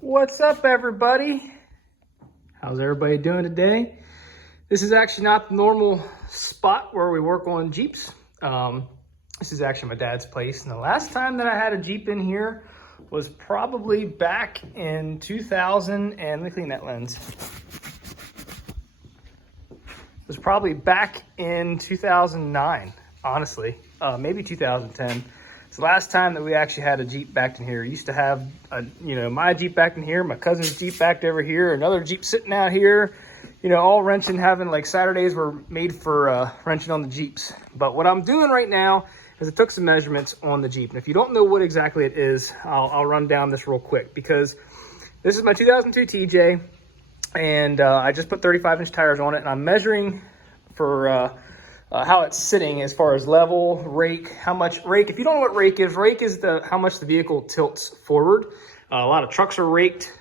What's up, everybody? How's everybody doing today? This is actually not the normal spot where we work on Jeeps. This is actually my dad's place. And the last time that I had a Jeep in here was probably back in 2000, and let me clean that lens. It was probably back in 2009, honestly, maybe 2010. It's the last time that we actually had a Jeep back in here. We used to have, my Jeep back in here, my cousin's Jeep back over here, another Jeep sitting out here, all wrenching, having like Saturdays were made for wrenching on the Jeeps. But what I'm doing right now is I took some measurements on the Jeep. And if you don't know what exactly it is, I'll run down this real quick, because this is my 2002 TJ, and I just put 35-inch tires on it, and I'm measuring for how it's sitting as far as level, rake, how much rake. If you don't know what rake is how much the vehicle tilts forward. A lot of trucks are raked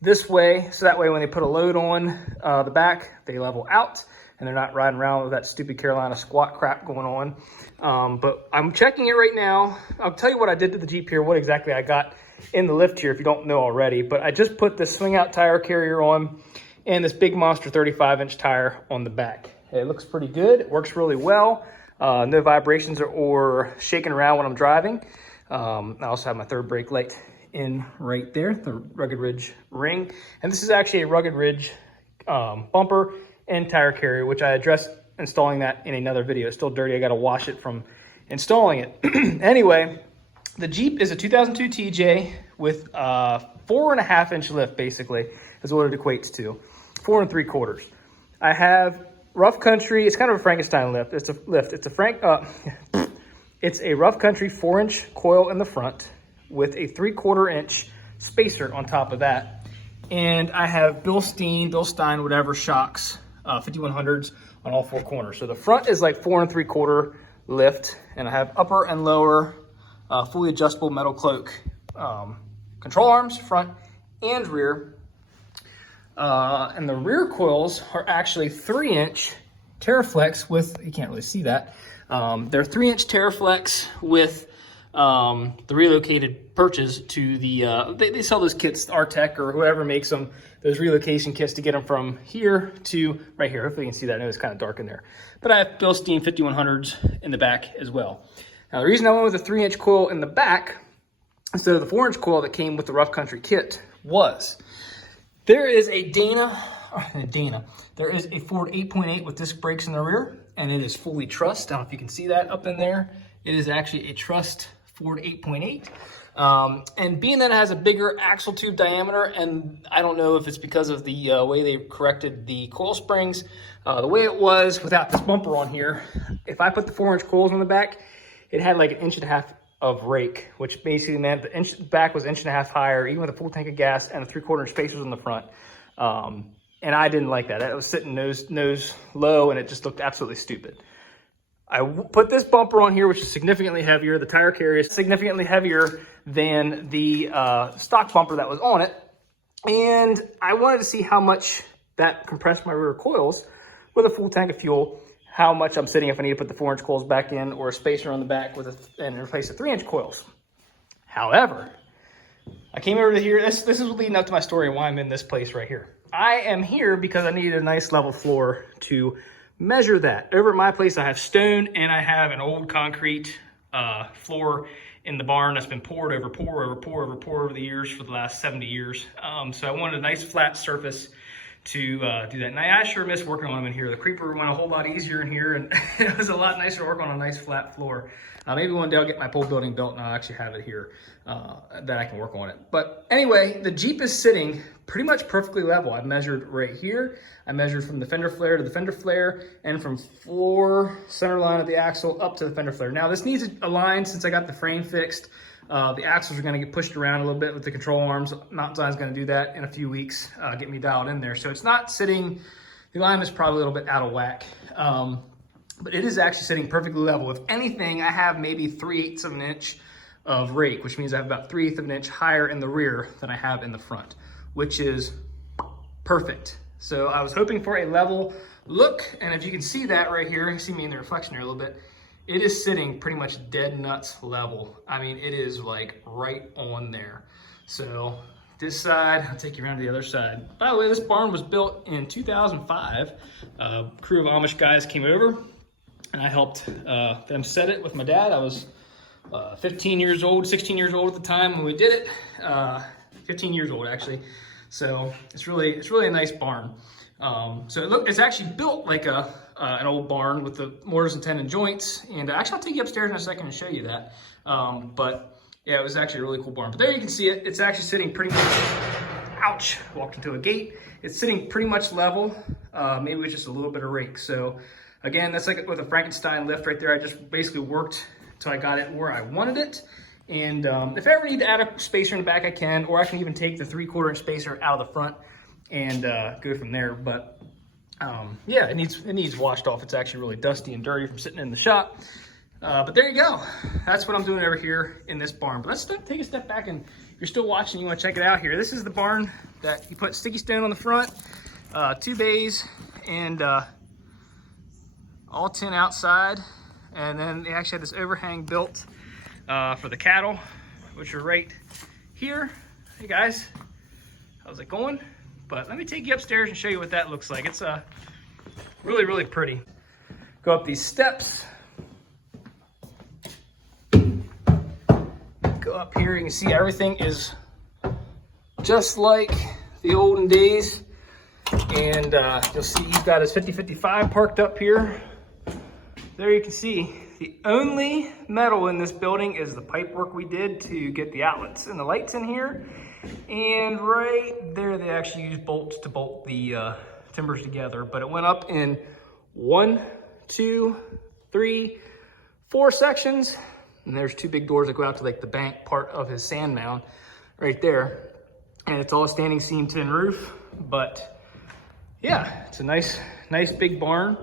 this way, so that way when they put a load on the back, they level out and they're not riding around with that stupid Carolina squat crap going on. But I'm checking it right now. I'll tell you what I did to the Jeep here, what exactly I got in the lift here if you don't know already. But I just put this swing out tire carrier on and this big monster 35-inch tire on the back. It looks pretty good. It works really well. No vibrations or shaking around when I'm driving. I also have my third brake light in right there, the Rugged Ridge ring. And this is actually a Rugged Ridge bumper and tire carrier, which I addressed installing that in another video. It's still dirty. I got to wash it from installing it. Anyway, the Jeep is a 2002 TJ with 4.5-inch lift, basically, is what it equates to. 4 3/4. I have rough country. It's kind of a Frankenstein lift. It's a lift. It's a rough country 4-inch coil in the front with a 3/4-inch spacer on top of that. And I have Bill Stein, whatever shocks, 5100s on all four corners. So the front is like 4 3/4 lift, and I have upper and lower fully adjustable metal cloak control arms, front and rear. And the rear coils are actually 3-inch Terraflex with, you can't really see that. They're 3-inch Terraflex with the relocated perches to the, they sell those kits, Artec or whoever makes them, those relocation kits to get them from here to right here. Hopefully you can see that. I know it's kind of dark in there. But I have Bill Stein 5100s in the back as well. Now the reason I went with a 3-inch coil in the back instead of the 4-inch coil that came with the rough country kit was, there is a there is a Ford 8.8 with disc brakes in the rear, and it is fully trussed. I don't know if you can see that up in there. It is actually a trussed Ford 8.8. And being that it has a bigger axle tube diameter, and I don't know if it's because of the way they corrected the coil springs, the way it was without this bumper on here, if I put the 4-inch coils on the back, it had like 1.5 inches of rake, which basically meant the back was 1.5 inches higher, even with a full tank of gas and a 3/4 inch spacers in the front. And I didn't like that. It was sitting nose low, and it just looked absolutely stupid. I put this bumper on here, which is significantly heavier. The tire carrier is significantly heavier than the stock bumper that was on it. And I wanted to see how much that compressed my rear coils with a full tank of fuel, how much I'm sitting if I need to put the 4-inch coils back in or a spacer on the back and replace the 3-inch coils. However, I came over to here. This is leading up to my story and why I'm in this place right here. I am here because I needed a nice level floor to measure that. Over at my place, I have stone and I have an old concrete floor in the barn that's been poured over the years for the last 70 years. So I wanted a nice flat surface to do that. And I sure miss working on them in here. The creeper went a whole lot easier in here, and it was a lot nicer to work on a nice flat floor. Maybe one day I'll get my pole building built and I'll actually have it here that I can work on it. But anyway, the Jeep is sitting pretty much perfectly level. I've measured right here. I measured from the fender flare to the fender flare, and from floor center line of the axle up to the fender flare. Now this needs a line since I got the frame fixed. The axles are going to get pushed around a little bit with the control arms. Mountain Design's going to do that in a few weeks, get me dialed in there. So it's not sitting, the alignment is probably a little bit out of whack. But it is actually sitting perfectly level. If anything, I have maybe 3/8 of an inch of rake, which means I have about 3/8 of an inch higher in the rear than I have in the front, which is perfect. So I was hoping for a level look, and if you can see that right here, you see me in the reflection here a little bit, it is sitting pretty much dead nuts level. I mean, it is like right on there. So this side, I'll take you around to the other side. By the way, this barn was built in 2005. A crew of Amish guys came over and I helped them set it with my dad. I was 15 years old, 16 years old at the time when we did it. 15 years old actually. So it's really a nice barn. So it's actually built like an old barn with the mortise and tenon joints. And actually I'll take you upstairs in a second and show you that. But yeah, it was actually a really cool barn. But there you can see it. It's actually sitting pretty much, ouch, walked into a gate. It's sitting pretty much level, maybe with just a little bit of rake. So again, that's like with a Frankenstein lift right there. I just basically worked until I got it where I wanted it. And if I ever need to add a spacer in the back, I can, or I can even take the 3/4 inch spacer out of the front and go from there. But yeah, it needs washed off. It's actually really dusty and dirty from sitting in the shop. But there you go. That's what I'm doing over here in this barn. But let's take a step back, and if you're still watching, you want to check it out here. This is the barn that you put sticky stone on the front, 2 bays, and all tin outside. And then they actually had this overhang built for the cattle, which are right here. Hey guys, how's it going? But let me take you upstairs and show you what that looks like. It's really pretty. Go up these steps. Go up here, you can see everything is just like the olden days. And you'll see he's got his 5055 parked up here. There you can see the only metal in this building is the pipe work we did to get the outlets and the lights in here. And right there, they actually used bolts to bolt the timbers together. But it went up in 1, 2, 3, 4 sections. And there's 2 big doors that go out to like the bank part of his sand mound right there. And it's all standing seam tin roof. But yeah, it's a nice big barn.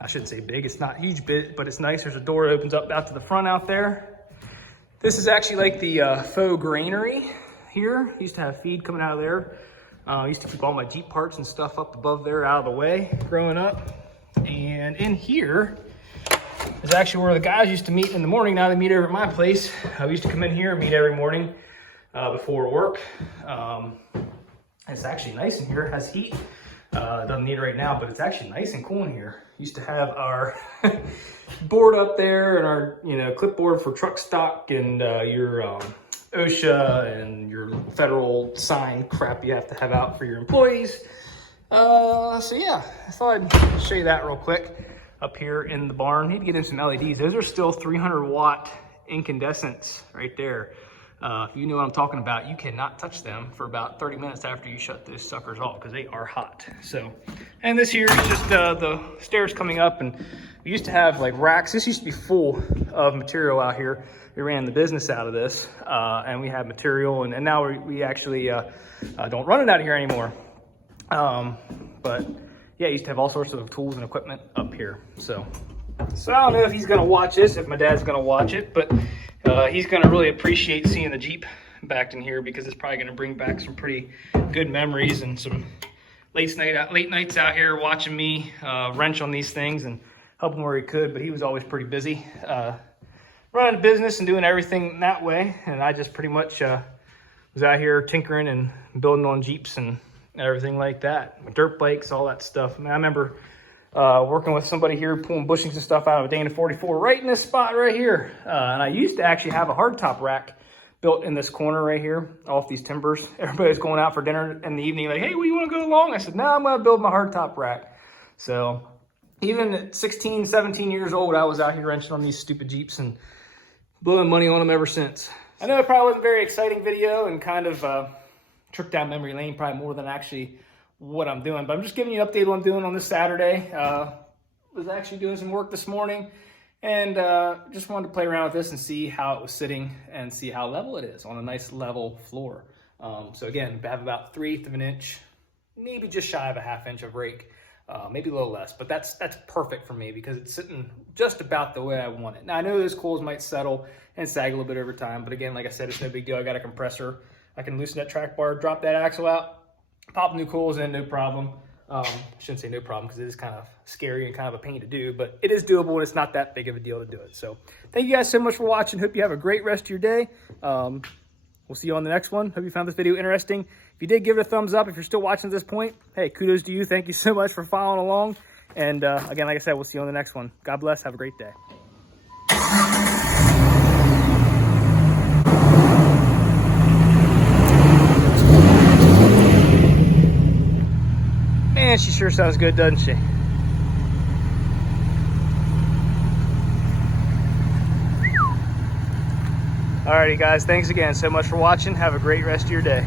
I shouldn't say big, it's not huge bit, but it's nice. There's a door that opens up out to the front out there. This is actually like the faux granary here. Used to have feed coming out of there. Used to keep all my Jeep parts and stuff up above there out of the way growing up. And in here is actually where the guys used to meet in the morning. Now they meet over at my place. We used to come in here and meet every morning before work. It's actually nice in here. It has heat. Doesn't need it right now, but it's actually nice and cool in here. Used to have our board up there and our clipboard for truck stock and your OSHA and your federal sign crap you have to have out for your employees. So yeah, I thought I'd show you that real quick up here in the barn. Need to get in some LEDs. Those are still 300 watt incandescents right there. If you know what I'm talking about, you cannot touch them for about 30 minutes after you shut those suckers off because they are hot. So, and this here is just the stairs coming up, and we used to have like racks. This used to be full of material out here. We ran the business out of this, and we had material, and now we actually don't run it out of here anymore. But yeah, I used to have all sorts of tools and equipment up here. So I don't know if he's gonna watch this, if my dad's gonna watch it, but he's gonna really appreciate seeing the Jeep back in here because it's probably gonna bring back some pretty good memories and some late nights out here watching me wrench on these things and help him where he could. But he was always pretty busy running a business and doing everything that way, and I just pretty much was out here tinkering and building on Jeeps and everything like that, dirt bikes, all that stuff. I mean, I remember working with somebody here pulling bushings and stuff out of a Dana 44 right in this spot right here. And I used to actually have a hardtop rack built in this corner right here off these timbers. Everybody's going out for dinner in the evening like, hey, well, you want to go along? I said, no, I'm going to build my hardtop rack. So even at 16, 17 years old, I was out here wrenching on these stupid Jeeps and blowing money on them ever since. I know it probably wasn't a very exciting video and kind of trip down memory lane, probably more than actually what I'm doing, but I'm just giving you an update on what I'm doing on this Saturday. Was actually doing some work this morning and just wanted to play around with this and see how it was sitting and see how level it is on a nice level floor. So again, I have about 3/8 of an inch, maybe just shy of a 1/2 inch of rake, maybe a little less, but that's perfect for me because it's sitting just about the way I want it. Now I know those coils might settle and sag a little bit over time, but again, like I said, it's no big deal. I got a compressor. I can loosen that track bar, drop that axle out, pop new coils in, no problem. I shouldn't say no problem because it is kind of scary and kind of a pain to do, but it is doable and it's not that big of a deal to do it. So thank you guys so much for watching. Hope you have a great rest of your day. We'll we'll see you on the next one. Hope you found this video interesting. If you did, give it a thumbs up. If you're still watching at this point, hey, kudos to you. Thank you so much for following along. And again, like I said, we'll see you on the next one. God bless. Have a great day. Man, she sure sounds good, doesn't she? Alrighty, guys. Thanks again so much for watching. Have a great rest of your day.